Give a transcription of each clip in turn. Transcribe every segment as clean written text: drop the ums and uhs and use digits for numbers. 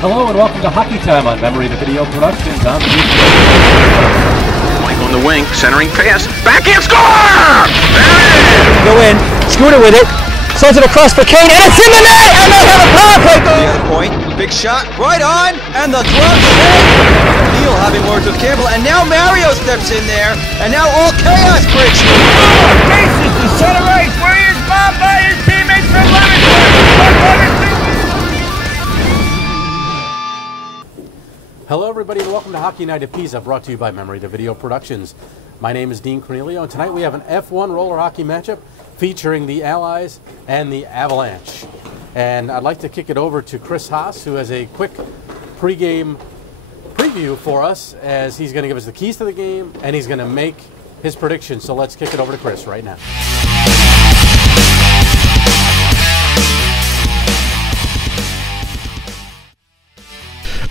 Hello and welcome to Hockey Time on Memory the Video Productions on the Mike on the wing, centering pass, backhand score! Go in, Scooter with it, sends it across for Kane, and it's in the net, and they have a power play! The other point, big shot, right on, and the glove save! Neal having words with Campbell, and now Mario steps in there, and now all chaos breaks loose. Faces to center ice, where he is bombed by his teammates from Lemonster. Hello everybody and welcome to Hockey Night at Pisa, brought to you by Memory the Video Productions. My name is Dean Cornelio, and tonight we have an F1 roller hockey matchup featuring the Allies and the Avalanche. And I'd like to kick it over to Chris Haas, who has a quick pregame preview for us, as he's going to give us the keys to the game and he's going to make his predictions. So let's kick it over to Chris right now.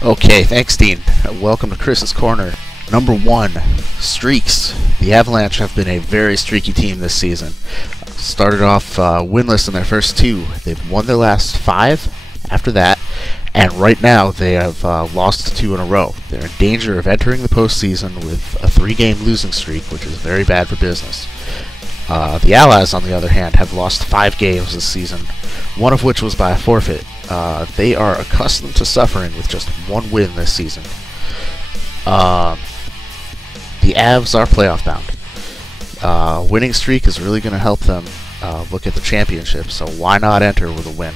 Okay, thanks, Dean. Welcome to Chris's Corner. Number 1, streaks. The Avalanche have been a very streaky team this season. Started off winless in their first 2. They've won their last 5 after that, and right now they have lost 2 in a row. They're in danger of entering the postseason with a 3-game losing streak, which is very bad for business. The Allies, on the other hand, have lost 5 games this season, one of which was by a forfeit. They are accustomed to suffering with just 1 win this season. The Avs are playoff bound. Winning streak is really going to help them look at the championship, so why not enter with a win?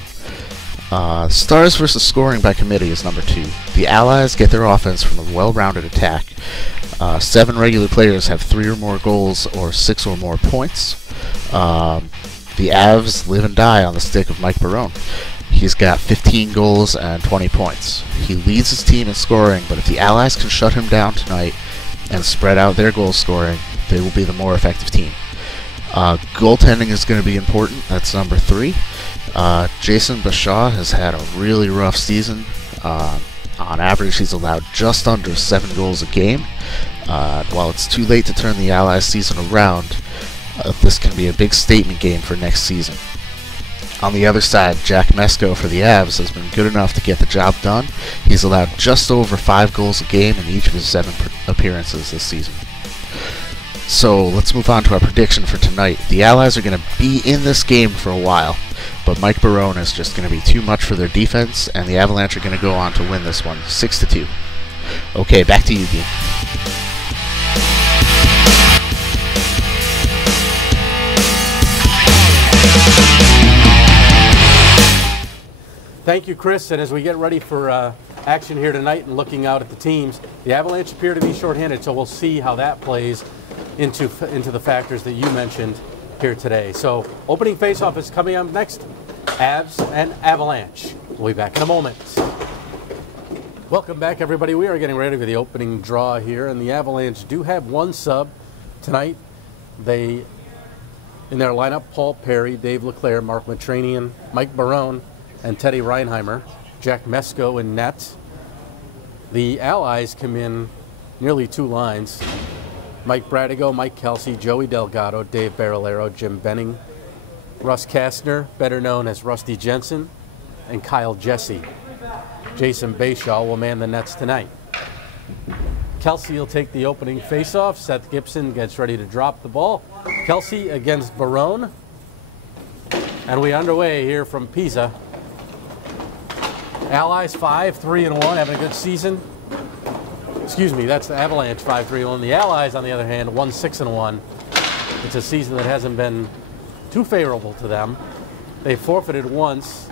Stars versus scoring by committee is number 2. The Allies get their offense from a well-rounded attack. 7 regular players have 3 or more goals or 6 or more points. The Avs live and die on the stick of Mike Barone. He's got 15 goals and 20 points. He leads his team in scoring, but if the Allies can shut him down tonight and spread out their goal scoring, they will be the more effective team. Goaltending is going to be important. That's number 3. Jason Bashaw has had a really rough season. On average, he's allowed just under 7 goals a game. While it's too late to turn the Allies season around, this can be a big statement game for next season. On the other side, Jack Mesko for the Avs has been good enough to get the job done. He's allowed just over 5 goals a game in each of his 7 appearances this season. So let's move on to our prediction for tonight. The Allies are going to be in this game for a while, but Mike Barone is just going to be too much for their defense, and the Avalanche are going to go on to win this one 6-2. Okay, back to you, Dean. Thank you, Chris. And as we get ready for action here tonight and looking out at the teams, the Avalanche appear to be shorthanded, so we'll see how that plays into the factors that you mentioned here today. So opening faceoff is coming up next. Avs and Avalanche. We'll be back in a moment. Welcome back, everybody. We are getting ready for the opening draw here, and the Avalanche do have 1 sub tonight. They, in their lineup, Paul Perry, Dave LeClaire, Mark Matranian, Mike Barone, and Teddy Reinheimer. Jack Mesko in net. The Allies come in nearly 2 lines. Mike Bradigo, Mike Kelsey, Joey Delgado, Dave Barillero, Jim Benning, Russ Kastner, better known as Rusty Jensen, and Kyle Jesse. Jason Bashaw will man the nets tonight. Kelsey will take the opening faceoff. Seth Gibson gets ready to drop the ball. Kelsey against Barone. And we underway here from Pisa. Allies 5-3-1, having a good season. Excuse me, that's the Avalanche 5-3-1. The Allies, on the other hand, 1-6-1. It's a season that hasn't been too favorable to them. They forfeited once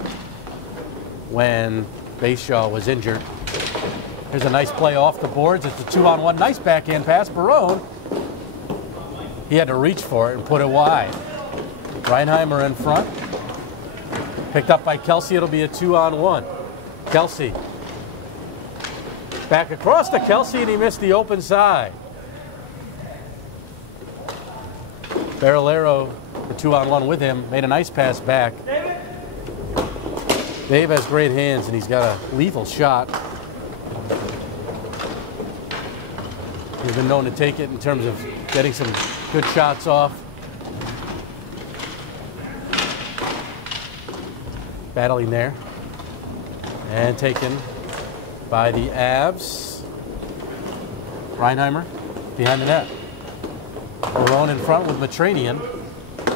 when Bashaw was injured. Here's a nice play off the boards. It's a 2-on-1. Nice backhand pass. Barone, he had to reach for it and put it wide. Reinheimer in front. Picked up by Kelsey. It'll be a 2-on-1. Kelsey. Back across to Kelsey, and he missed the open side. Barillero, the 2-on-1 with him, made a nice pass back. Dave has great hands, and he's got a lethal shot. He's been known to take it in terms of getting some good shots off. battling there. And taken by the Avs. Reinheimer behind the net. Barone in front with Matranian.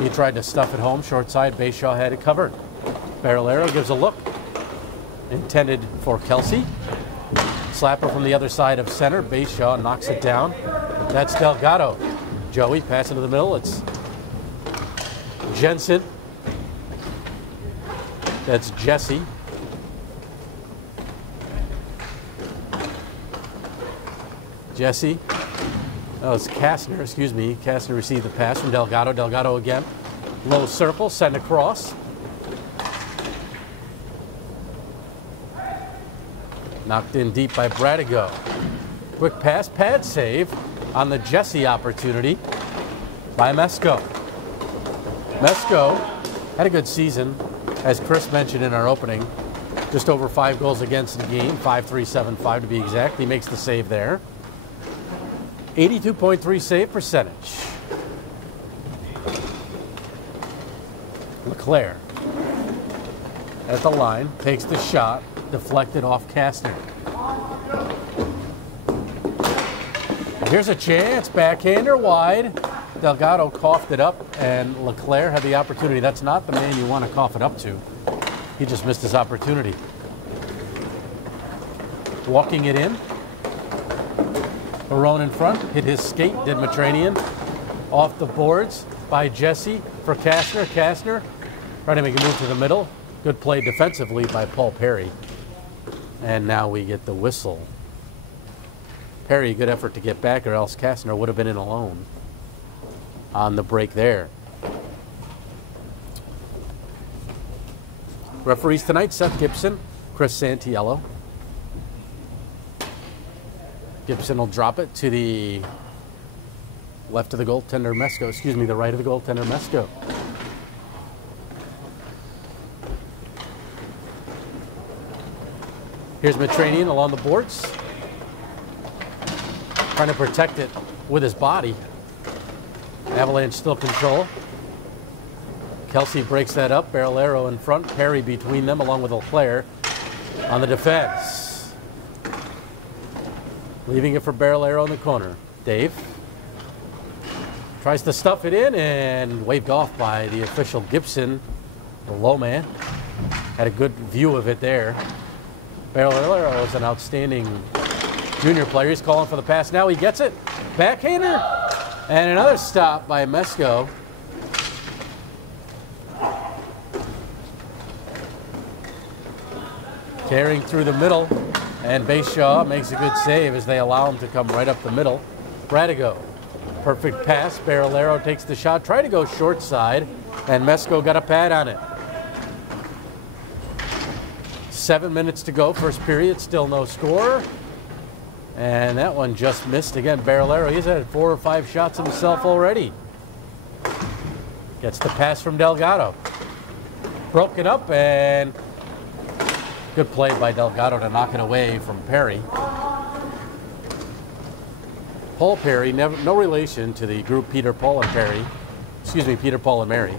He tried to stuff it home. Short side, Bayshaw had it covered. Barrelero gives a look. Intended for Kelsey. Slapper from the other side of center. Bayshaw knocks it down. That's Delgado. Joey passing to the middle. It's Jensen. That's Jesse. Jesse. Oh, it's Kastner, excuse me. Kastner received the pass from Delgado. Delgado again. Low circle, send across. Knocked in deep by Bradigo. Quick pass, pad save on the Jesse opportunity by Mesko. Mesko had a good season, as Chris mentioned in our opening. Just over 5 goals against in the game, 5.375 to be exact. He makes the save there. 82.3 save percentage. LeClaire at the line, takes the shot, deflected off Kastner. Here's a chance, backhander wide. Delgado coughed it up, and LeClaire had the opportunity. That's not the man you want to cough it up to. He just missed his opportunity. Walking it in. Barone in front, hit his skate, did Matranian. Off the boards by Jesse for Kastner. Kastner trying to make a move to the middle. Good play defensively by Paul Perry. And now we get the whistle. Perry, good effort to get back, or else Kastner would have been in alone on the break there. Referees tonight, Seth Gibson, Chris Santiello. Gibson will drop it to the left of the goaltender, Mesko. Excuse me, the right of the goaltender, Mesko. Here's Matranian along the boards. Trying to protect it with his body. Avalanche still control. Kelsey breaks that up. Barrelero in front. Perry between them along with LeClaire on the defense. Leaving it for Barrelero in the corner. Dave tries to stuff it in and waved off by the official Gibson, the low man. Had a good view of it there. Barrelero is an outstanding junior player. He's calling for the pass now. He gets it. Backhander. And another stop by Mesko. Carrying through the middle. And Bayshaw makes a good save as they allow him to come right up the middle. Bradigo, perfect pass. Barrelero takes the shot, tried to go short side, and Mesko got a pad on it. 7 minutes to go, first period, still no score. And that one just missed again. Barrelero, he's had 4 or 5 shots himself already. Gets the pass from Delgado. Broke it up, and good play by Delgado to knock it away from Perry. Paul Perry, no relation to the group Peter, Paul, and Perry. Excuse me, Peter, Paul, and Mary.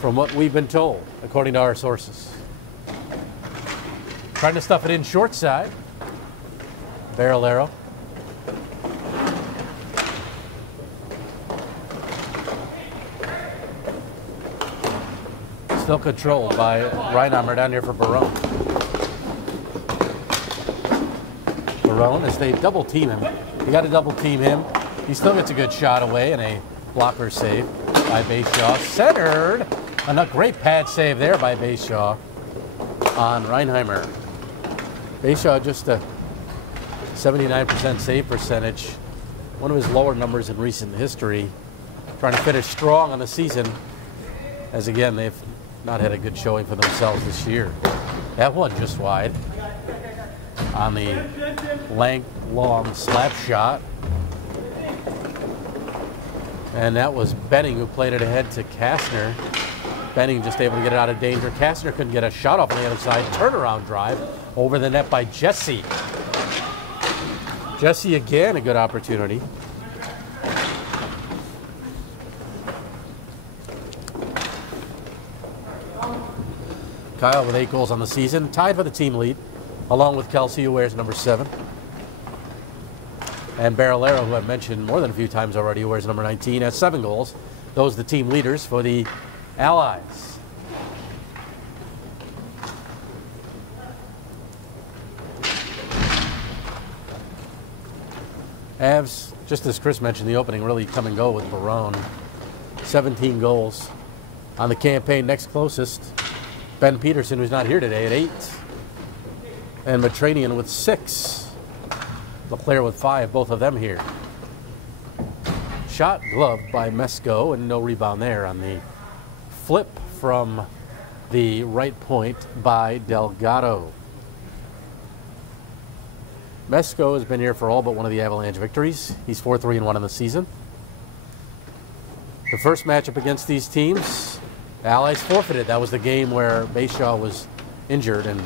From what we've been told, according to our sources. Trying to stuff it in short side. Barrelero. Still controlled by Reinheimer down here for Barone. Barone, as they double team him. You got to double team him. He still gets a good shot away and a blocker save by Bayshaw. Centered. A great pad save there by Bayshaw on Reinheimer. Bayshaw just a 79% save percentage. One of his lower numbers in recent history. Trying to finish strong on the season. As again, they've not had a good showing for themselves this year. That one just wide on the long slap shot. And that was Benning who played it ahead to Kastner. Benning just able to get it out of danger. Kastner couldn't get a shot off on the other side. Turnaround drive over the net by Jesse. Jesse again, a good opportunity. Kyle with 8 goals on the season, tied for the team lead. along with Kelsey, who wears number 7. And Barralero, who I've mentioned more than a few times already, who wears number 19, has 7 goals. Those are the team leaders for the Allies. Avs, just as Chris mentioned in the opening, really come and go with Barone. 17 goals on the campaign. Next closest, Ben Peterson, who's not here today, at 8. And Matranian with 6. LeClaire with 5, both of them here. Shot gloved by Mesco, and no rebound there on the flip from the right point by Delgado. Mesco has been here for all but one of the Avalanche victories. He's 4-3-1 in the season. The first matchup against these teams, Allies forfeited. That was the game where Bayshaw was injured and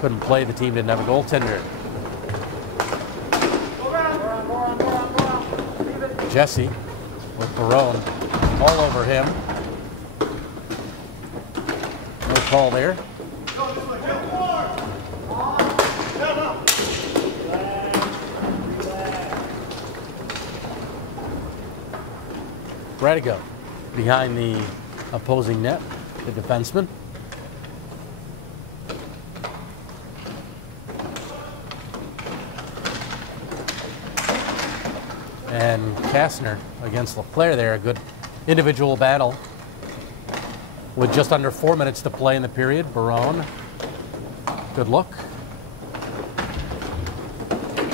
couldn't play. The team didn't have a goaltender. Jesse with Barone all over him. No call there. Radigo behind the opposing net, the defenseman. And Kastner against LeClaire there, a good individual battle with just under 4 minutes to play in the period. Barone, good look.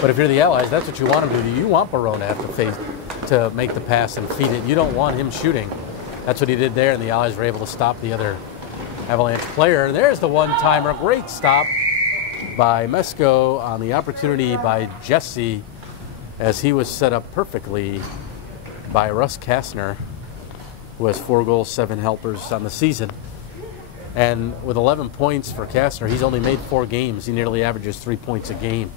But if you're the Allies, that's what you want him to do. You want Barone to have to make the pass and feed it. You don't want him shooting. That's what he did there, and the Allies were able to stop the other Avalanche player. And there's the one-timer. Great stop by Mesco on the opportunity by Jesse, as he was set up perfectly by Russ Kastner, who has 4 goals, 7 helpers on the season. And with 11 points for Kastner, he's only made 4 games. He nearly averages 3 points a game.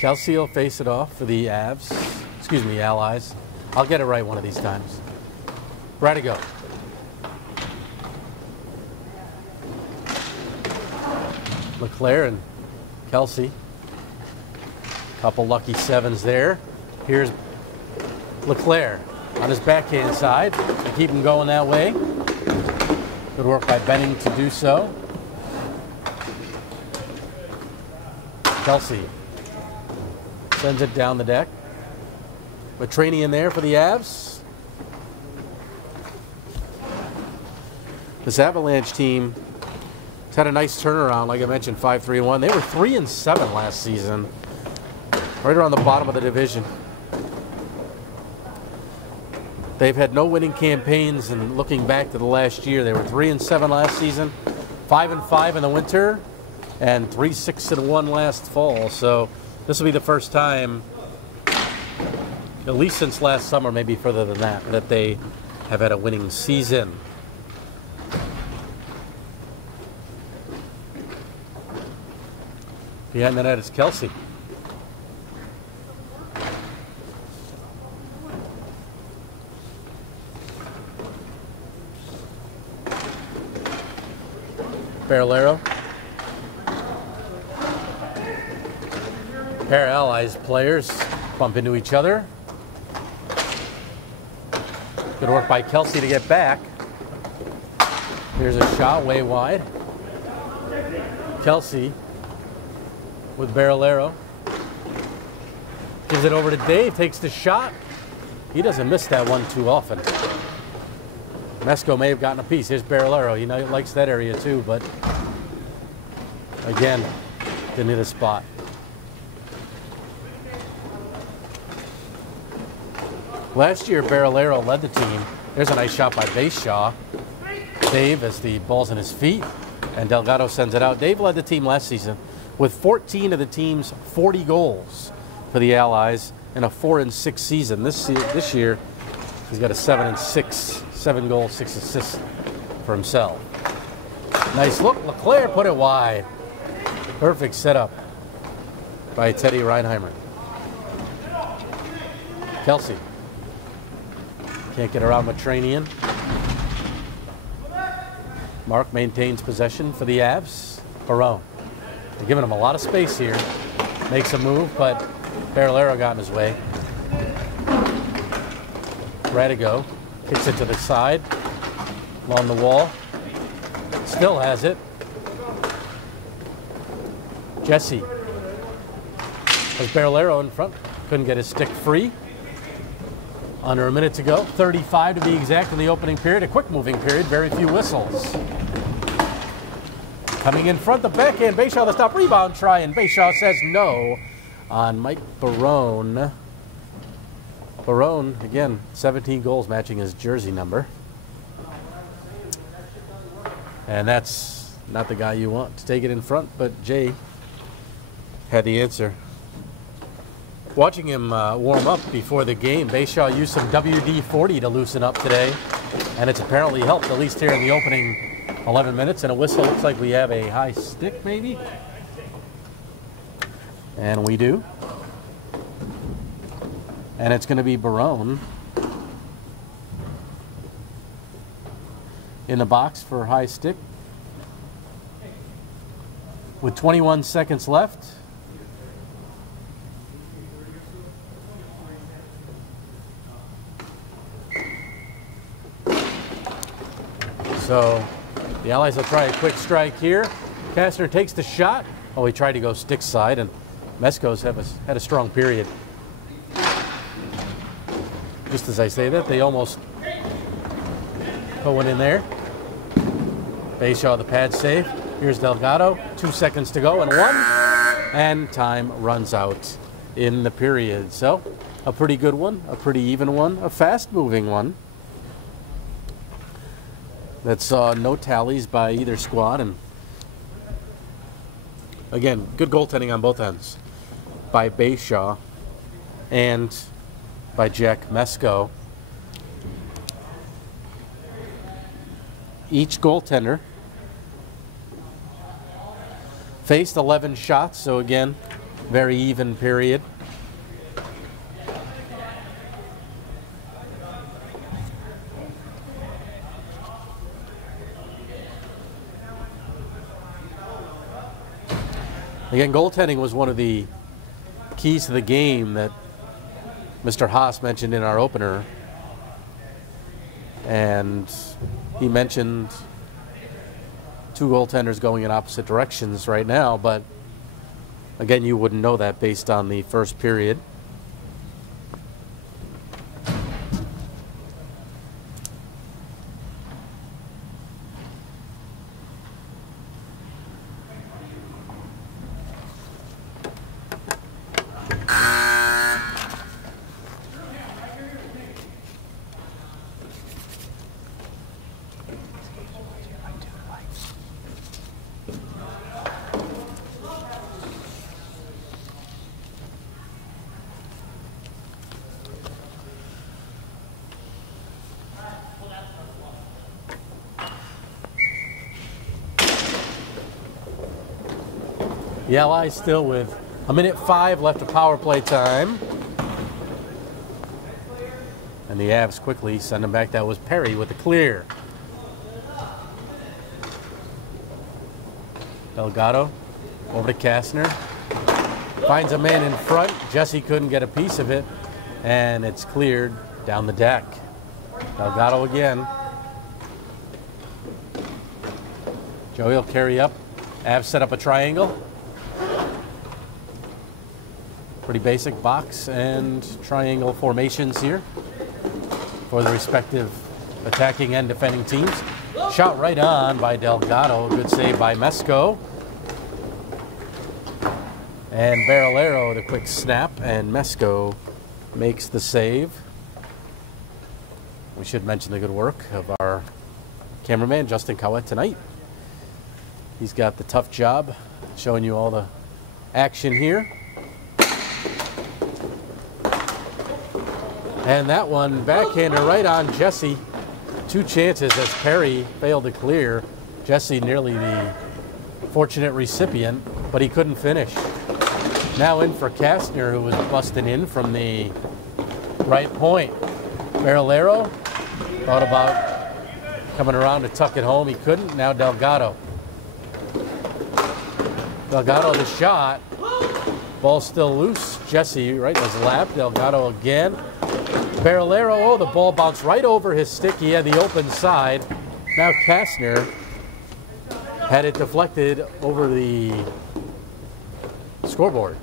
Kelsey will face it off for the Allies. I'll get it right one of these times. Radigo. LeClaire and Kelsey. Couple lucky 7s there. Here's LeClaire on his backhand side to keep him going that way. Good work by Benning to do so. Kelsey sends it down the deck. Matranian there for the Avs. This Avalanche team has had a nice turnaround, like I mentioned, 5-3-1. They were 3-7 last season, right around the bottom of the division. They've had no winning campaigns, and looking back to the last year, they were 3-7 last season, 5-5 in the winter, and 3-6-1 last fall. So this will be the first time, at least since last summer, maybe further than that, that they have had a winning season. Behind the net is Kelsey. Barralero. Pair of Allies players bump into each other. Good work by Kelsey to get back. Here's a shot way wide. Kelsey with Barralero. Gives it over to Dave, takes the shot. He doesn't miss that one too often. Mesco may have gotten a piece. Here's Barralero. He likes that area too, but again, didn't hit a spot. Last year, Barralero led the team. There's a nice shot by Bayshaw. Dave, as the ball's in his feet, and Delgado sends it out. Dave led the team last season with 14 of the team's 40 goals for the Allies in a 4-6 season. This year, he's got a 7-6, 7 goals, 6 assists for himself. Nice look. LeClaire put it wide. Perfect setup by Teddy Reinheimer. Kelsey. Can't get around Matranian. Mark maintains possession for the Avs. Barone. They're giving him a lot of space here. Makes a move, but Barolero got in his way. Radigo kicks it to the side. Along the wall. Still has it. Jesse. Was Barolero in front. Couldn't get his stick free. Under a minute to go. 35 to be exact in the opening period. A quick moving period. Very few whistles. Coming in front, the backhand. Bayshaw, the stop rebound try, and Bayshaw says no on Mike Barone. Barone, again, 17 goals matching his jersey number. And that's not the guy you want to take it in front, but Jay had the answer. Watching him warm up before the game, Bayshaw used some WD-40 to loosen up today, and it's apparently helped, at least here in the opening 11 minutes, and a whistle. Looks like we have a high stick, maybe? And we do. And it's going to be Barone in the box for high stick. With 21 seconds left. So the Allies will try a quick strike here. Kastner takes the shot. Oh, he tried to go stick side, and Mesko's had a strong period. Just as I say that, they almost put one in there. Bayshaw, the pad save. Here's Delgado. 2 seconds to go, and one. And time runs out in the period. So, a pretty good one, a pretty even one, a fast-moving one. That saw no tallies by either squad, and again, good goaltending on both ends by Bayshaw and by Jack Mesko. Each goaltender faced 11 shots, so again, very even period. Again, goaltending was one of the keys to the game that Mr. Haas mentioned in our opener. And he mentioned two goaltenders going in opposite directions right now, but again, you wouldn't know that based on the first period. The Allies still with 1:05 left of power play time. And the Avs quickly send him back. That was Perry with the clear. Delgado over to Kastner. Finds a man in front. Jesse couldn't get a piece of it. And it's cleared down the deck. Delgado again. Joey will carry up. Avs set up a triangle. Pretty basic box and triangle formations here for the respective attacking and defending teams. Shot right on by Delgado. Good save by Mesko. And Barolero, the quick snap, and Mesko makes the save. We should mention the good work of our cameraman, Justin Cowett, tonight. He's got the tough job showing you all the action here. And that one, backhander right on Jesse. Two chances as Perry failed to clear. Jesse nearly the fortunate recipient, but he couldn't finish. Now in for Kastner, who was busting in from the right point. Barolero thought about Coming around to tuck it home, he couldn't. Now Delgado. Delgado the shot. Ball still loose. Jesse right in his lap. Delgado again. Barralero, oh, the ball bounced right over his stick. He had the open side. Now Kastner had it deflected over the scoreboard.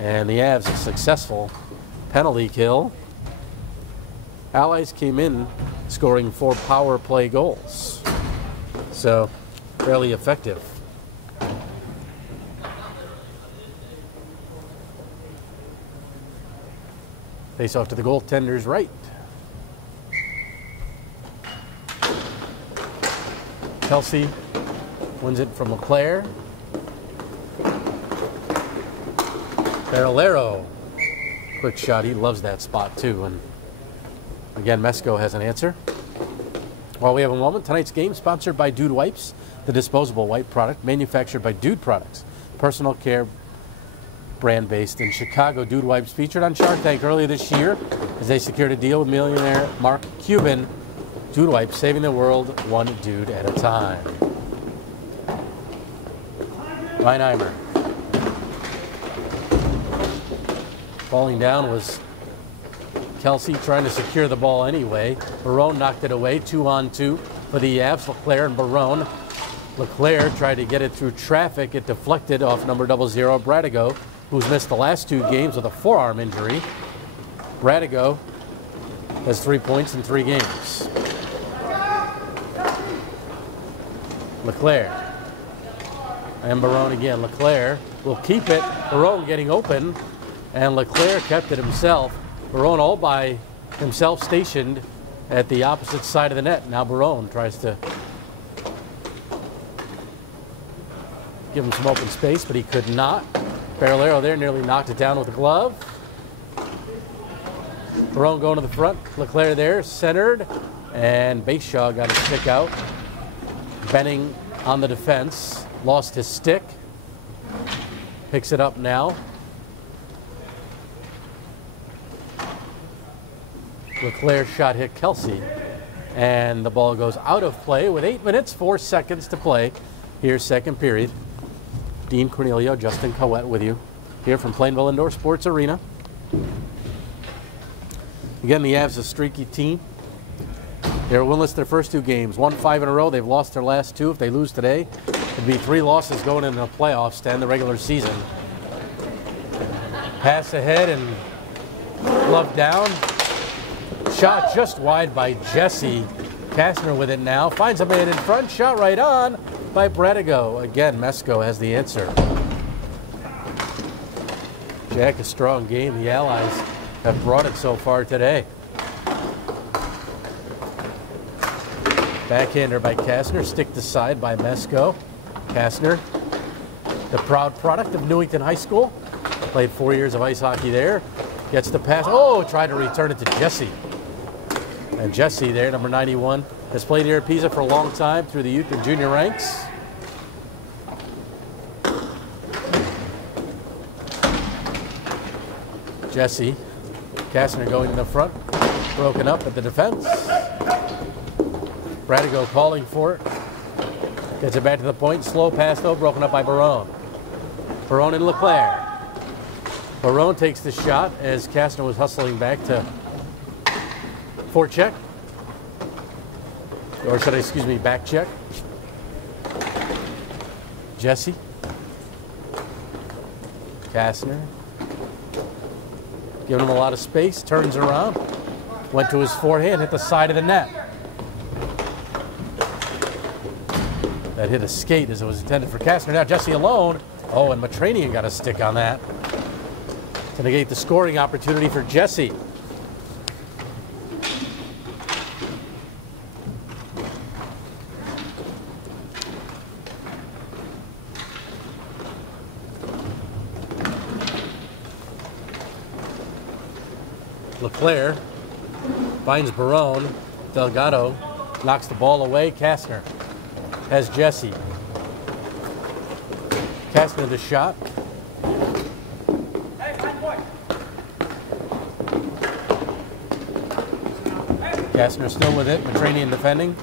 And the Avs a successful penalty kill. Allies came in scoring 4 power play goals. So, fairly effective. Face off to the goaltender's right. Kelsey wins it from LeClaire. Barralero. Quick shot. He loves that spot too. And again, Mesko has an answer. While we have a moment, tonight's game sponsored by Dude Wipes, the disposable wipe product manufactured by Dude Products, personal care brand based in Chicago. Dude Wipes featured on Shark Tank earlier this year as they secured a deal with millionaire Mark Cuban. Dude Wipes, saving the world one dude at a time. Weinheimer. Falling down was Kelsey trying to secure the ball anyway. Barone knocked it away, 2-on-2 for the Avs. LeClaire and Barone. LeClaire tried to get it through traffic. It deflected off number 00, Bradigo, who's missed the last 2 games with a forearm injury. Bradigo has 3 points in 3 games. LeClaire and Barone again. LeClaire will keep it. Barone getting open, and LeClaire kept it himself. Barone all by himself stationed at the opposite side of the net. Now Barone tries to give him some open space, but he could not. Barralero there nearly knocked it down with a glove. Barone going to the front. LeClaire there, centered, and Bashaw got his stick out. Benning on the defense, lost his stick. Picks it up now. LeClaire shot hit Kelsey, and the ball goes out of play with 8 minutes, 4 seconds to play. Here's second period. Dean Cornelio, Justin Coet with you here from Plainville Indoor Sports Arena. Again, the Avs a streaky team. They're winless their first 2 games, won 5 in a row. They've lost their last 2. If they lose today, it'd be 3 losses going into the playoffs to end the regular season. Pass ahead and glove down. Shot just wide by Jesse. Kastner with it now. Finds a man in front. Shot right on by Bradigo. Again, Mesko has the answer. Jack, a strong game. The Allies have brought it so far today. Backhander by Kastner. Stick to side by Mesko. Kastner, the proud product of Newington High School. Played 4 years of ice hockey there. Gets the pass. Oh, tried to return it to Jesse. And Jesse there, number 91, has played here at Pisa for a long time through the youth and junior ranks. Jesse. Kastner going in the front. Broken up at the defense. Bradigo calling for it. Gets it back to the point. Slow pass though, broken up by Barone. Barone and LeClaire. Barone takes the shot as Kastner was hustling back to forecheck. Or should I, excuse me, back check. Jesse. Kastner. Giving him a lot of space, turns around. Went to his forehand, hit the side of the net. That hit a skate as it was intended for Kastner. Now Jesse alone. Oh, and Matranian got a stick on that to negate the scoring opportunity for Jesse. LeClaire finds Barone. Delgado knocks the ball away. Kastner has Jesse. Kastner the shot. Gassner still with it. Matranian defending.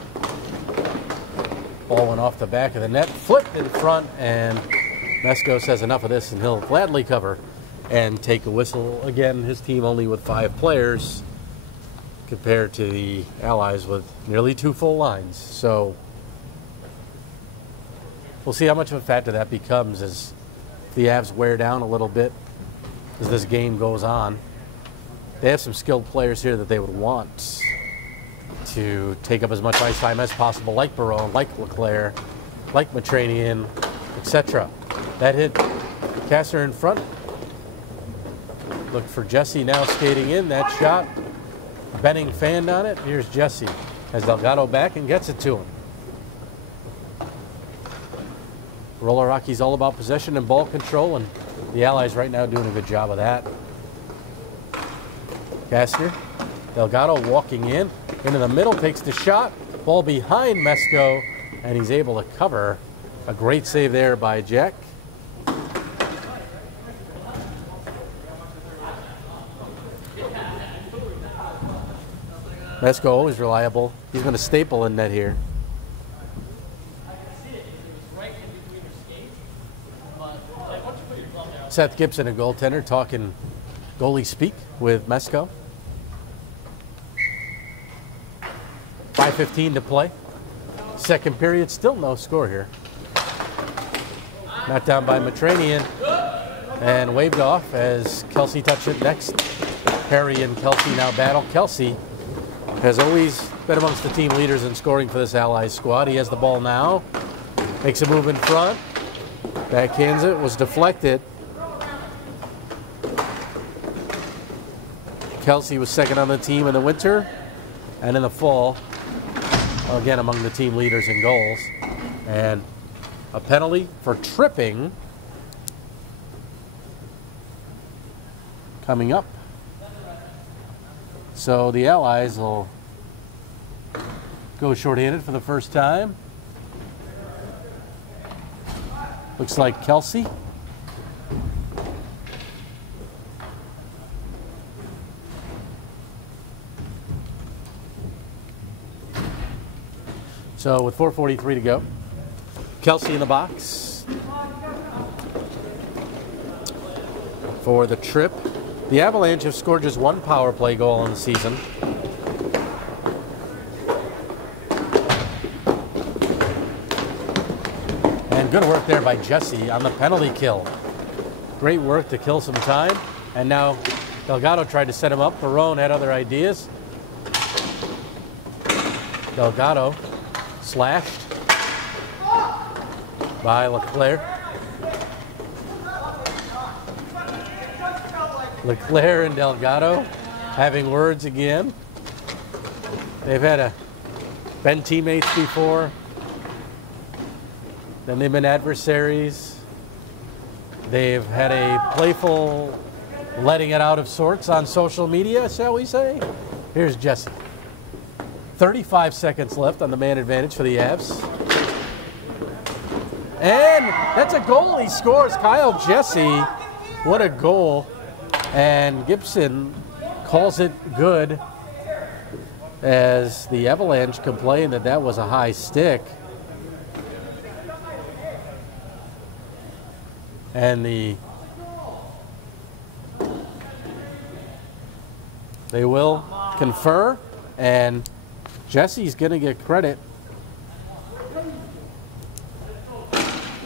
Ball went off the back of the net, flipped in front, and Mesko says enough of this, and he'll gladly cover and take a whistle. Again, his team only with 5 players compared to the Allies with nearly 2 full lines. So we'll see how much of a factor that becomes as the Avs wear down a little bit as this game goes on. They have some skilled players here that they would want to take up as much ice time as possible, like Barone, like Leclerc, like Matranian, etc. That hit Gassner in front. Look for Jesse now skating in. That shot, Benning fanned on it. Here's Jesse as Delgado back and gets it to him. Roller hockey's all about possession and ball control, and the Allies right now doing a good job of that. Gassner, Delgado walking in, into the middle, takes the shot, ball behind Mesko, and he's able to cover. A great save there by Jack. Mesko always reliable. He's been a staple in net here. Seth Gibson, a goaltender, talking goalie speak with Mesko. 5:15 to play. Second period, still no score here. Knocked down by Matranian and waved off as Kelsey touched it next. Perry and Kelsey now battle. Kelsey has always been amongst the team leaders in scoring for this Allies squad. He has the ball now. Makes a move in front. Backhands it, was deflected. Kelsey was second on the team in the winter and in the fall. Again, among the team leaders in goals. And a penalty for tripping coming up. So the Allies will go shorthanded for the first time. Looks like Kelsey. So with 4:43 to go, Kelsey in the box for the trip. The Avalanche have scored just 1 power play goal in the season. And good work there by Jesse on the penalty kill. Great work to kill some time. And now Delgado tried to set him up. Barone had other ideas. Delgado slashed by Leclerc. Leclerc and Delgado having words again. They've been teammates before. Then they've been adversaries. They've had a playful letting it out of sorts on social media, shall we say. Here's Jesse. 35 seconds left on the man advantage for the Avs. And that's a goal. He scores. Kyle Jesse. What a goal. And Gibson calls it good as the Avalanche complained that that was a high stick. And they will confer, and Jesse's going to get credit.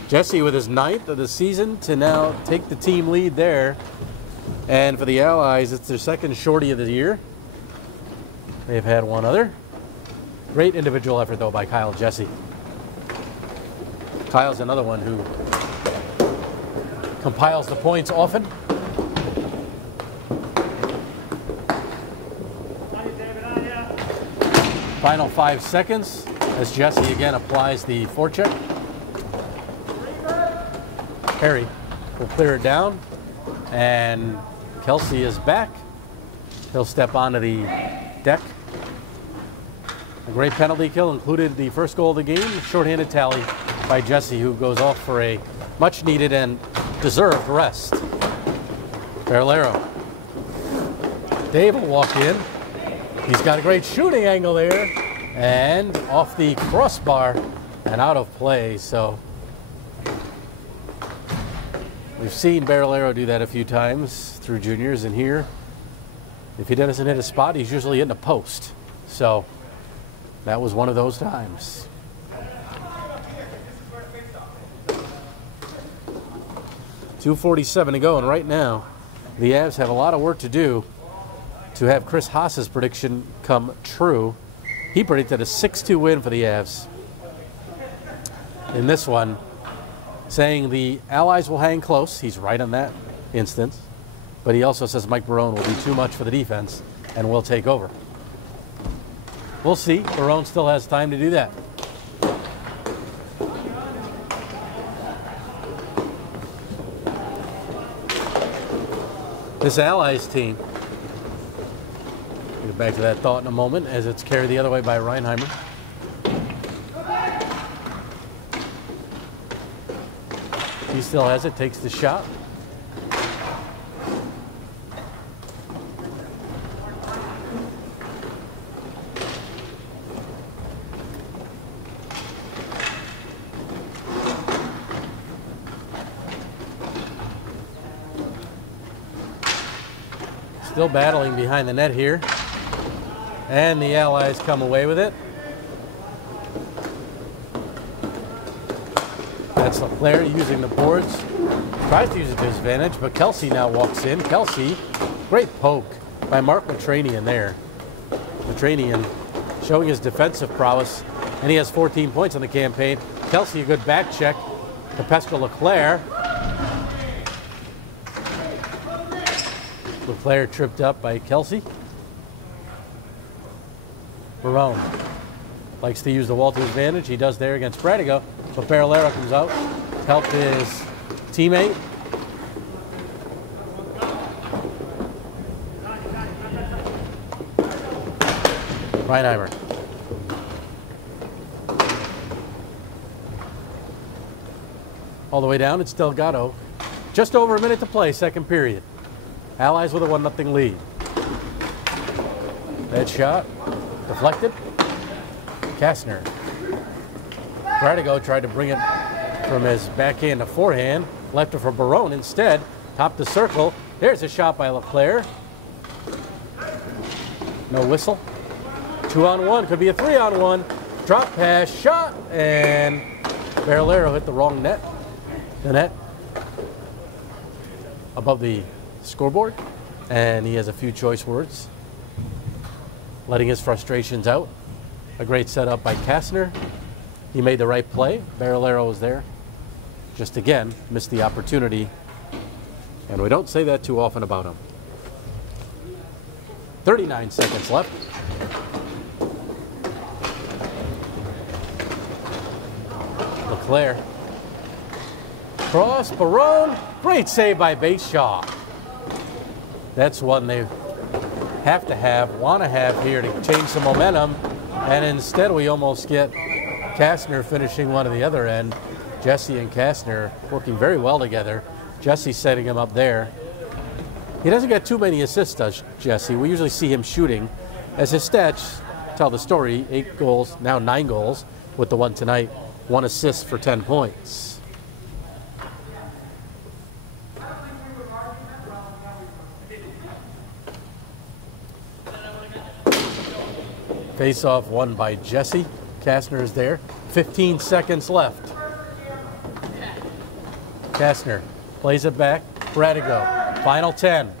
Jesse with his 9th of the season to now take the team lead there. And for the Allies, it's their second shorty of the year. They've had one other. Great individual effort, though, by Kyle Jesse. Kyle's another one who compiles the points often. Final 5 seconds as Jesse again applies the forecheck. Perry will clear it down, and Kelsey is back. He'll step onto the deck. A great penalty kill, included the first goal of the game. Shorthanded tally by Jesse, who goes off for a much needed and deserved rest. Berlero. Dave will walk in. He's got a great shooting angle there, and off the crossbar and out of play. So we've seen Barrelero do that a few times through juniors, and here, if he doesn't hit a spot, he's usually hitting a post. So that was one of those times. .247 to go, and right now the Avs have a lot of work to do to have Chris Haas's prediction come true. He predicted a 6-2 win for the Avs in this one, saying the Allies will hang close. He's right on that instance. But he also says Mike Barone will be too much for the defense and will take over. We'll see. Barone still has time to do that. This Allies team, we'll get back to that thought in a moment as it's carried the other way by Reinheimer. He still has it, takes the shot. Still battling behind the net here. And the Allies come away with it. That's LeClaire using the boards. Tries to use it to his advantage, but Kelsey now walks in. Kelsey, great poke by Mark Matranian there. Matranian showing his defensive prowess, and he has 14 points on the campaign. Kelsey, a good back check to Pesca LeClaire. LeClaire tripped up by Kelsey. Barone likes to use the wall to his advantage. He does there against Bradigo, but Barrelero comes out to help his teammate. Reinheimer. All the way down, it's Delgado. Just over a minute to play, second period. Allies with a 1-0 lead. That shot deflected. Kastner. Bradigo tried to bring it from his backhand to forehand. Left it for Barone instead. Top the circle. There's a shot by LeClaire. No whistle. 2-on-1. Could be a 3-on-1. Drop pass, shot, and Barrelero hit the wrong net. The net above the scoreboard, and he has a few choice words, letting his frustrations out. A great setup by Kastner. He made the right play. Barrelero was there. Just again, missed the opportunity, and we don't say that too often about him. 39 seconds left. LeClaire. Cross, Barone. Great save by Bateshaw. That's one they have to have, want to have here to change some momentum. And instead we almost get Kastner finishing one at the other end. Jesse and Kastner working very well together. Jesse setting him up there. He doesn't get too many assists, does Jesse? We usually see him shooting. As his stats tell the story, 8 goals, now 9 goals with the one tonight. 1 assist for 10 points. Face-off won by Jesse. Kastner is there. 15 seconds left. Kastner plays it back. Bradigo. Final 10.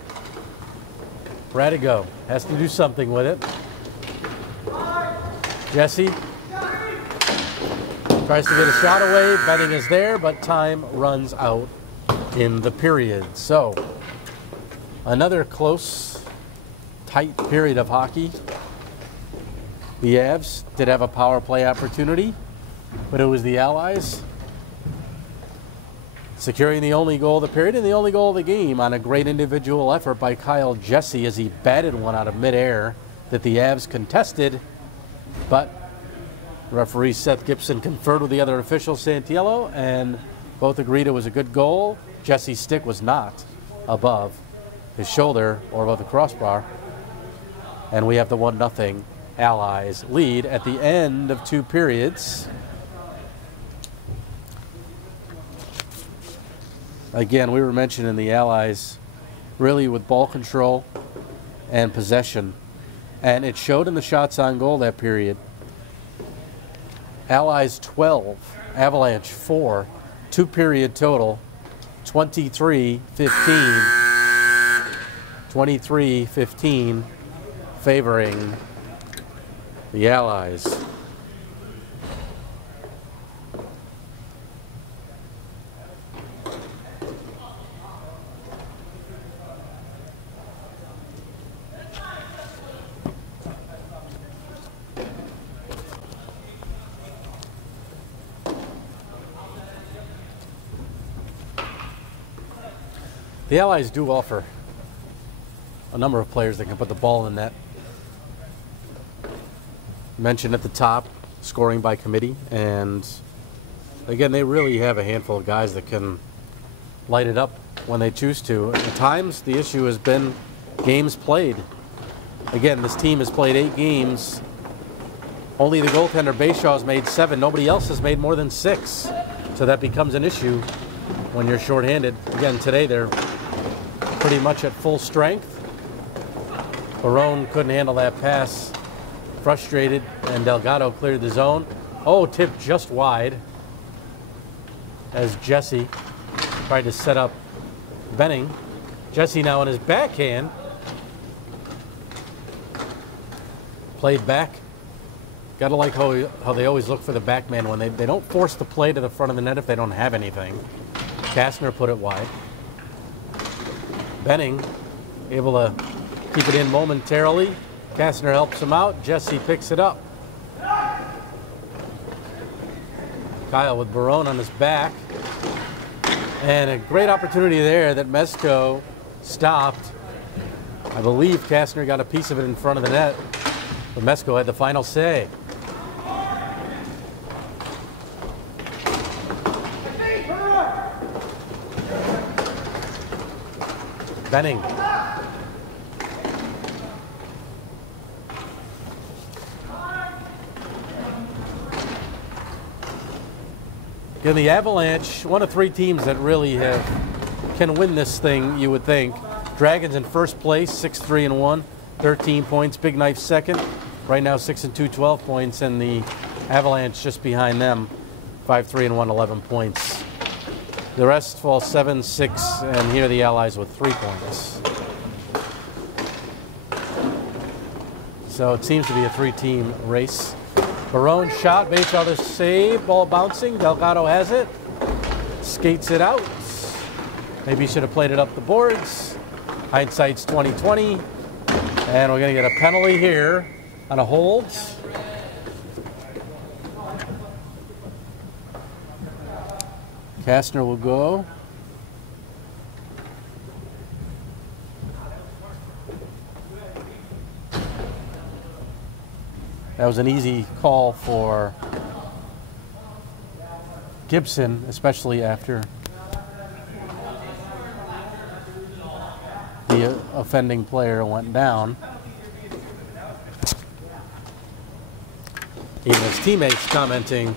Bradigo has to do something with it. Jesse tries to get a shot away. Benning is there, but time runs out in the period. So another close, tight period of hockey. The Avs did have a power play opportunity, but it was the Allies securing the only goal of the period and the only goal of the game on a great individual effort by Kyle Jesse as he batted one out of midair that the Avs contested, but referee Seth Gibson conferred with the other official, Santiello, and both agreed it was a good goal. Jesse's stick was not above his shoulder or above the crossbar. And we have the 1-0 Allies lead at the end of 2 periods. Again, we were mentioning the Allies really with ball control and possession. And it showed in the shots on goal that period. Allies 12, Avalanche 4, 2-period total, 23-15. 23-15 favoring the Allies. The Allies do offer a number of players that can put the ball in net. Mentioned at the top, scoring by committee, and again, they really have a handful of guys that can light it up when they choose to. At times, the issue has been games played. Again, this team has played 8 games. Only the goaltender Bayshaw's has made 7. Nobody else has made more than 6. So that becomes an issue when you're shorthanded. Again, today they're pretty much at full strength. Barone couldn't handle that pass. Frustrated, and Delgado cleared the zone. Oh, tipped just wide as Jesse tried to set up Benning. Jesse now on his backhand. Played back. Gotta like how they always look for the back man when they don't force the play to the front of the net if they don't have anything. Kastner put it wide. Benning able to keep it in momentarily. Kastner helps him out. Jesse picks it up. Kyle with Barone on his back. And a great opportunity there that Mesko stopped. I believe Kastner got a piece of it in front of the net, but Mesko had the final say. Benning. In the Avalanche, one of 3 teams that really can win this thing, you would think. Dragons in first place, 6-3-1, 13 points. Big Knife second, right now 6-2, 12 points, and the Avalanche just behind them, 5-3-1, 11 points. The rest fall 7, 6, and here the Allies with 3 points. So it seems to be a 3-team race. Barone shot, Bayshall the save, ball bouncing, Delgado has it, skates it out. Maybe he should have played it up the boards. Hindsight's 20/20, and we're gonna get a penalty here on a hold. Kastner will go. That was an easy call for Gibson, especially after the offending player went down. Even his teammates commenting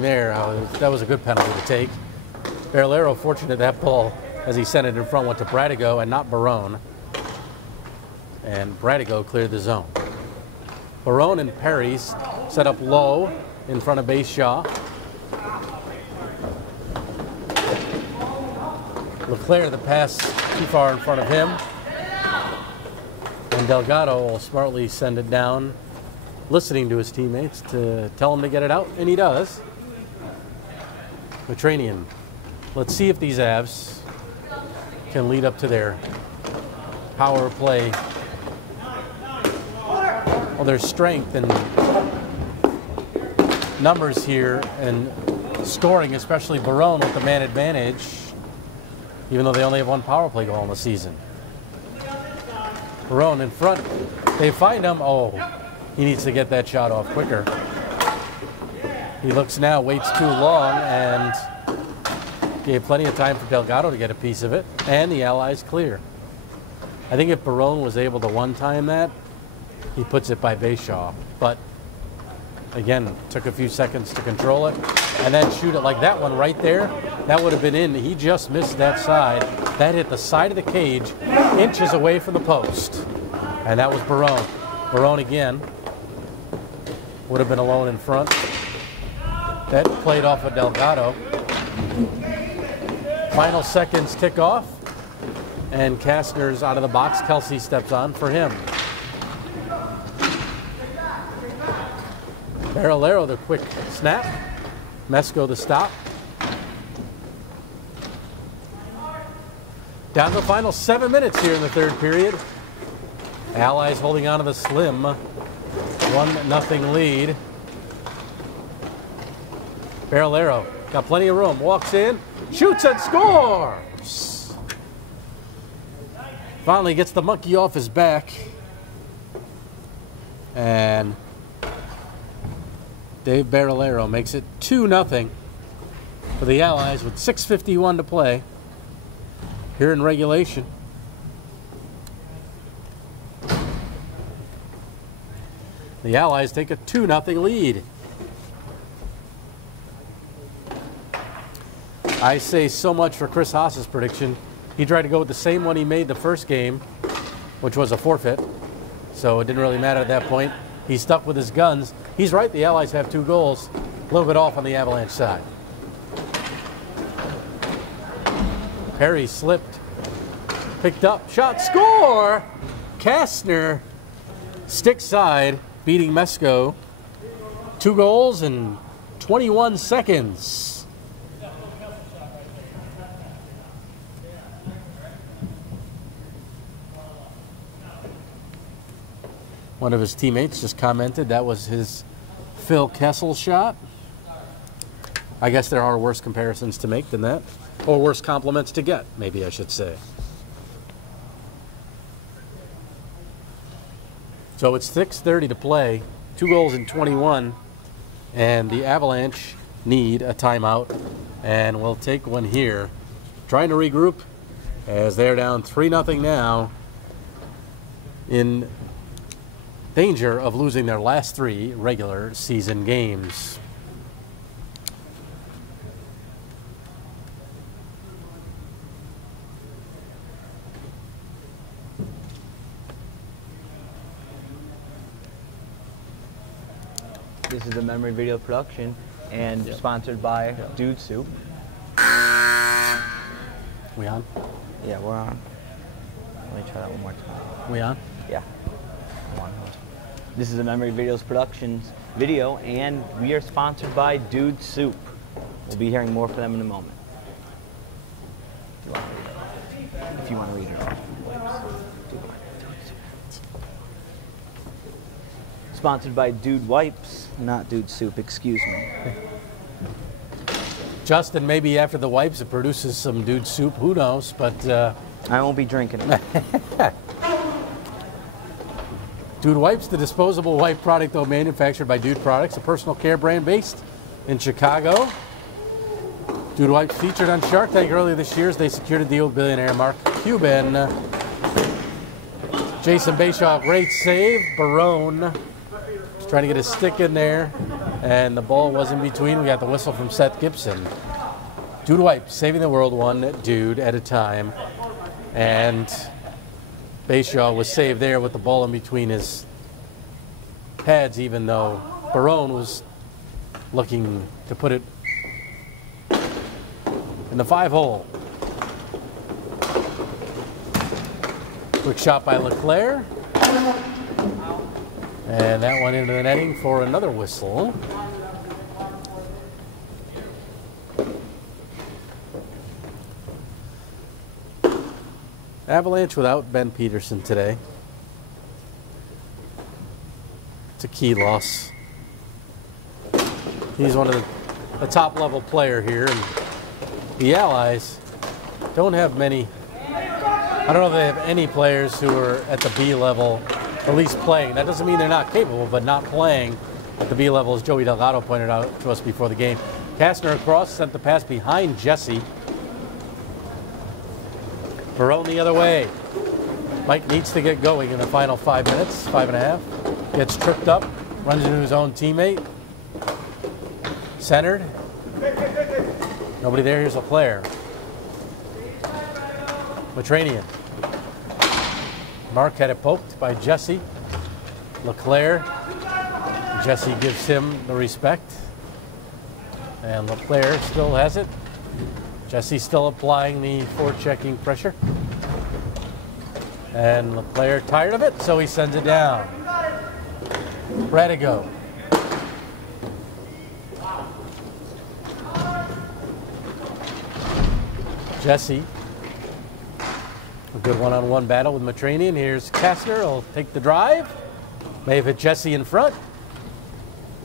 there, that was a good penalty to take. Barillero fortunate that ball, as he sent it in front, went to Bradigo and not Barone. And Bradigo cleared the zone. Barone and Perry set up low in front of Bayshall. Leclerc, the pass too far in front of him. And Delgado will smartly send it down, listening to his teammates to tell him to get it out, and he does. Petranian. Let's see if these Avs can lead up to their power play. Well, there's strength and numbers here and scoring, especially Barone with the man advantage, even though they only have 1 power play goal in the season. Barone in front. They find him. Oh, he needs to get that shot off quicker. He looks now, waits too long, and gave plenty of time for Delgado to get a piece of it, and the Allies clear. I think if Barone was able to one-time that, he puts it by Bashaw. But again, took a few seconds to control it and then shoot it like that one right there. That would have been in. He just missed that side. That hit the side of the cage, inches away from the post. And that was Barone. Barone again would have been alone in front. That played off of Delgado. Final seconds tick off. And Kastner's out of the box. Kelsey steps on for him. Barolero, the quick snap. Mesko, the stop. Down to the final 7 minutes here in the third period. Allies holding on to the slim 1-0 lead. Barolero got plenty of room. Walks in, shoots and scores. Finally gets the monkey off his back. And Dave Barolero makes it 2-0 for the Allies with 6:51 to play here in regulation. The Allies take a 2-0 lead. I say so much for Chris Haas's prediction. He tried to go with the same one he made the first game, which was a forfeit. So it didn't really matter at that point. He stuck with his guns. He's right, the Allies have 2 goals. A little bit off on the Avalanche side. Perry slipped. Picked up, shot, score! Kastner, stick side, beating Mesko. 2 goals in 21 seconds. One of his teammates just commented that was his Phil Kessel shot. I guess there are worse comparisons to make than that. Or worse compliments to get, maybe I should say. So it's 6:30 to play. 2 goals in 21. And the Avalanche need a timeout. And we'll take one here. Trying to regroup as they're down 3-0 now. In danger of losing their last 3 regular season games. This is a memory video production and sponsored by Dude Soup. We on? Yeah, we're on. Let me try that one more time. We on? Yeah. This is a Memory Videos Productions video, and we are sponsored by Dude Soup. We'll be hearing more from them in a moment. If you want to read it off. Sponsored by Dude Wipes, not Dude Soup, excuse me. Justin, maybe after the wipes it produces some Dude Soup, who knows, but I won't be drinking it. Dude Wipes, the disposable wipe product, though, manufactured by Dude Products, a personal care brand based in Chicago. Dude Wipes featured on Shark Tank earlier this year as they secured a deal with billionaire Mark Cuban. Jason Bashaw, great save. Barone was trying to get a stick in there, and the ball was in between. We got the whistle from Seth Gibson. Dude Wipes, saving the world one dude at a time. And Bashaw was saved there with the ball in between his pads, even though Barone was looking to put it in the 5-hole. Quick shot by Leclerc. And that went into the netting for another whistle. Avalanche without Ben Peterson today. It's a key loss. He's one of the top level player here, and the Allies don't have many. I don't know if they have any players who are at the B level, at least playing. That doesn't mean they're not capable, but not playing at the B level, as Joey Delgado pointed out to us before the game. Kastner across, sent the pass behind Jesse. Barone the other way. Mike needs to get going in the final 5 minutes, 5.5. Gets tripped up, runs into his own teammate. Centered. Nobody there. Here's LeClaire. Matranian. Mark had it poked by Jesse. LeClaire. Jesse gives him the respect. And LeClaire still has it. Jesse still applying the forechecking pressure. And LeClaire tired of it, so he sends it down. Radigo. Jesse. A good one-on-one battle with Matranian. Here's Kastner. He'll take the drive. May have hit Jesse in front.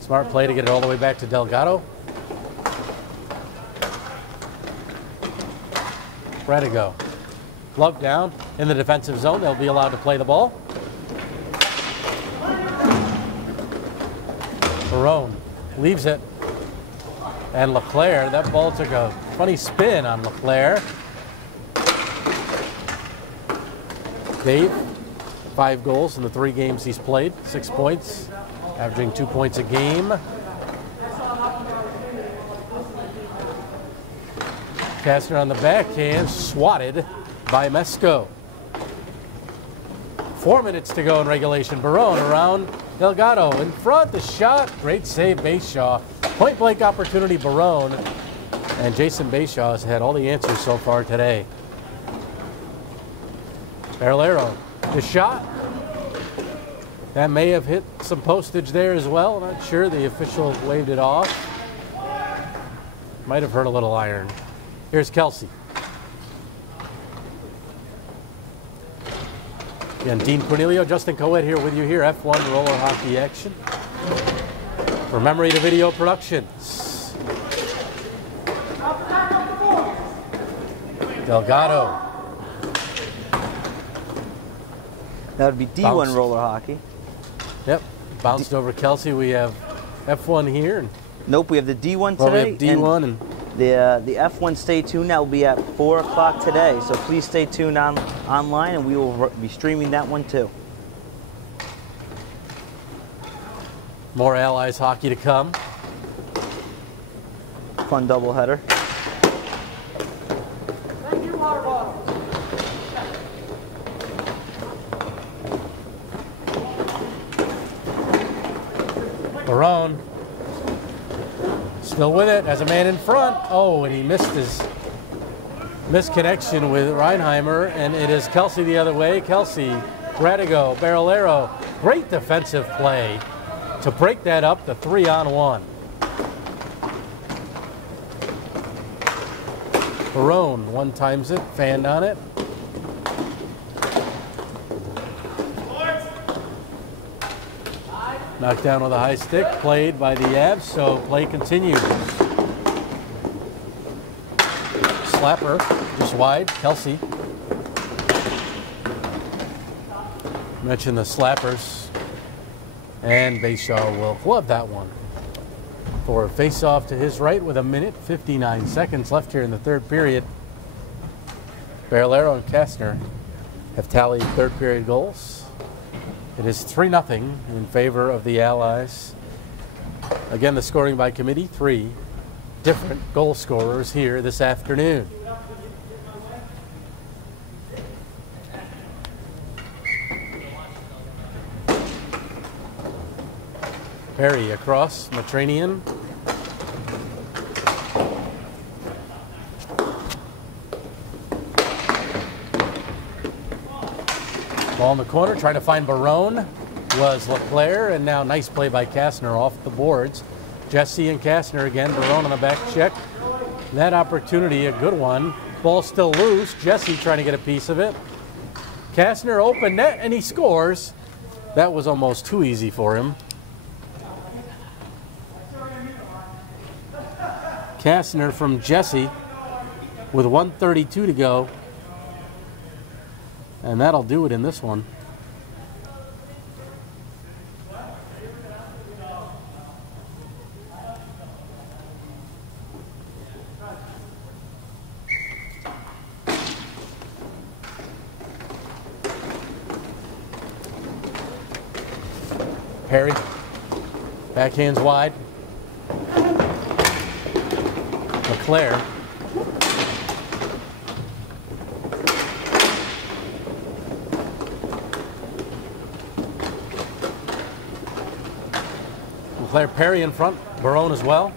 Smart play to get it all the way back to Delgado. Radigo. Glove down in the defensive zone. They'll be allowed to play the ball. Barone leaves it. And LeClaire, that ball took a funny spin on LeClaire. Dave, 5 goals in the 3 games he's played, 6 points, averaging 2 points a game. Kastner on the backhand, swatted by Mesco. 4 minutes to go in regulation. Barone around Delgado in front, the shot, great save, Bayshaw. Point blank opportunity, Barone. And Jason Bayshaw has had all the answers so far today. Barolero, the shot. That may have hit some postage there as well. Not sure, the official waved it off. Might have hurt a little iron. Here's Kelsey. Again, Dean Cornelio, Justin Coet here with you here. F1 roller hockey action. For Memory to Video Productions. Delgado. That would be D1 Bounced. roller hockey. Yep, bounced over Kelsey. We have F1 here. Nope, we have the D1 Well, we today. have D1 and the F1 stay tuned. That will be at 4 o'clock today. So please stay tuned online, and we will be streaming that one too. more Allies hockey to come. Fun doubleheader. Barone still with it as a man in front. Oh, and he missed his misconnection with Reinheimer, and it is Kelsey the other way. Kelsey, Radigo, Barolero. Great defensive play to break that up to 3-on-1. Barone one-times it, fanned on it. Knocked down with a high stick, played by the Avs, so play continues. Slapper, just wide, Kelsey. Mentioned the slappers. And Bayshaw will glove that one. For a face-off to his right with 1:59 seconds left here in the third period. Barolero and Kastner have tallied third period goals. It is 3-0 in favor of the Allies. Again, the scoring by committee, 3 different goal scorers here this afternoon. Perry across, Matranian. Ball in the corner, trying to find Barone, was LeClaire, and now nice play by Kastner off the boards. Jesse and Kastner again, Barone on the back check. That opportunity, a good one. Ball still loose, Jesse trying to get a piece of it. Kastner open net, and he scores. That was almost too easy for him. Kastner from Jesse with 1:32 to go. And that'll do it in this one. Perry. Backhands wide. LeClaire. LeClaire, Perry in front. Barone as well.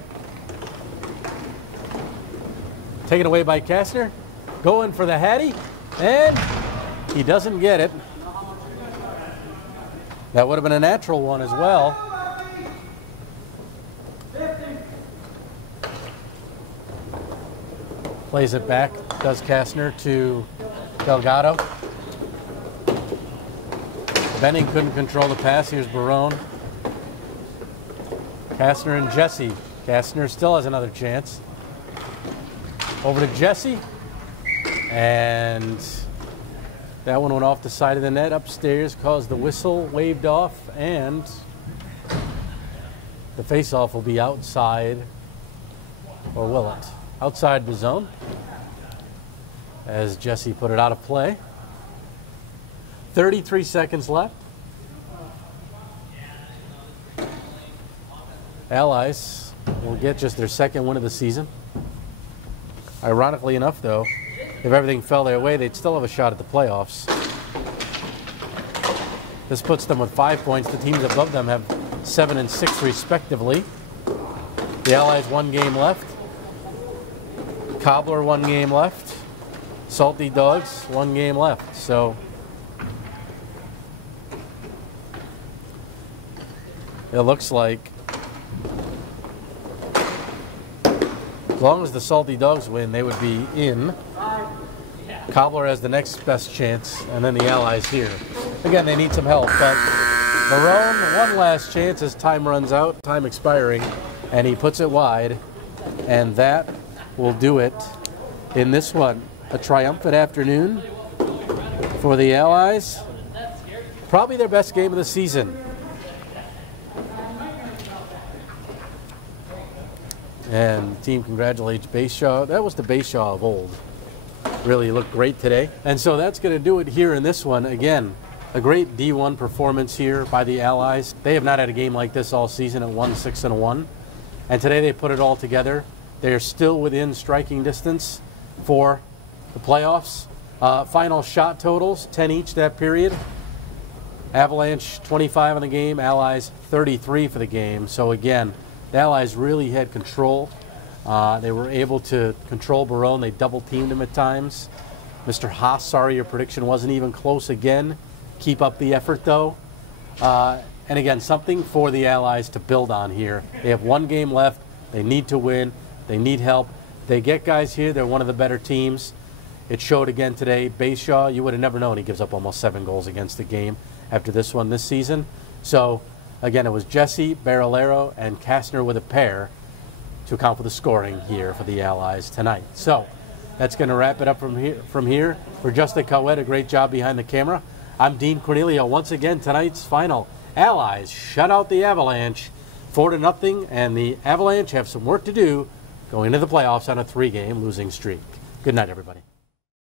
Taken away by Kastner. Going for the Hattie. And he doesn't get it. That would have been a natural one as well. Plays it back, does Kastner to Delgado. Benning couldn't control the pass. Here's Barone. Kastner and Jesse. Kastner still has another chance. Over to Jesse. And that one went off the side of the net upstairs, caused the whistle, waved off, and the face-off will be outside, or will it? Outside the zone, as Jesse put it out of play. 33 seconds left. Allies will get just their second win of the season. Ironically enough, though, if everything fell their way, they'd still have a shot at the playoffs. This puts them with 5 points. The teams above them have 7 and 6 respectively. The Allies 1 game left. Cobbler 1 game left. Salty Dogs 1 game left. So it looks like as long as the Salty Dogs win, they would be in. Cobbler has the next best chance, and then the Allies here. Again, they need some help, but Barone, one last chance as time runs out, time expiring, and he puts it wide, and that will do it in this one. A triumphant afternoon for the Allies. Probably their best game of the season. And the team congratulates Bayshaw. That was the Bayshaw of old. Really looked great today. And so that's going to do it here in this one. Again, a great D1 performance here by the Allies. They have not had a game like this all season at 1-6-1. And today they put it all together. They are still within striking distance for the playoffs. Final shot totals, 10 each that period. Avalanche 25 on the game, Allies 33 for the game. So again, the Allies really had control. They were able to control Barone. They double-teamed him at times. Mr. Haas, sorry, your prediction wasn't even close again. Keep up the effort, though. And again, something for the Allies to build on here. They have 1 game left. They need to win. They need help. They get guys here. They're one of the better teams. It showed again today. Bayshaw, you would have never known he gives up almost 7 goals against the game after this one this season. So, again, it was Jesse, Barillero, and Kastner with a pair to account for the scoring here for the Allies tonight. So that's going to wrap it up from here. For Justin Cowett, a great job behind the camera. I'm Dean Cornelio. Once again, tonight's final. Allies shut out the Avalanche 4-0, and the Avalanche have some work to do going into the playoffs on a 3-game losing streak. Good night, everybody.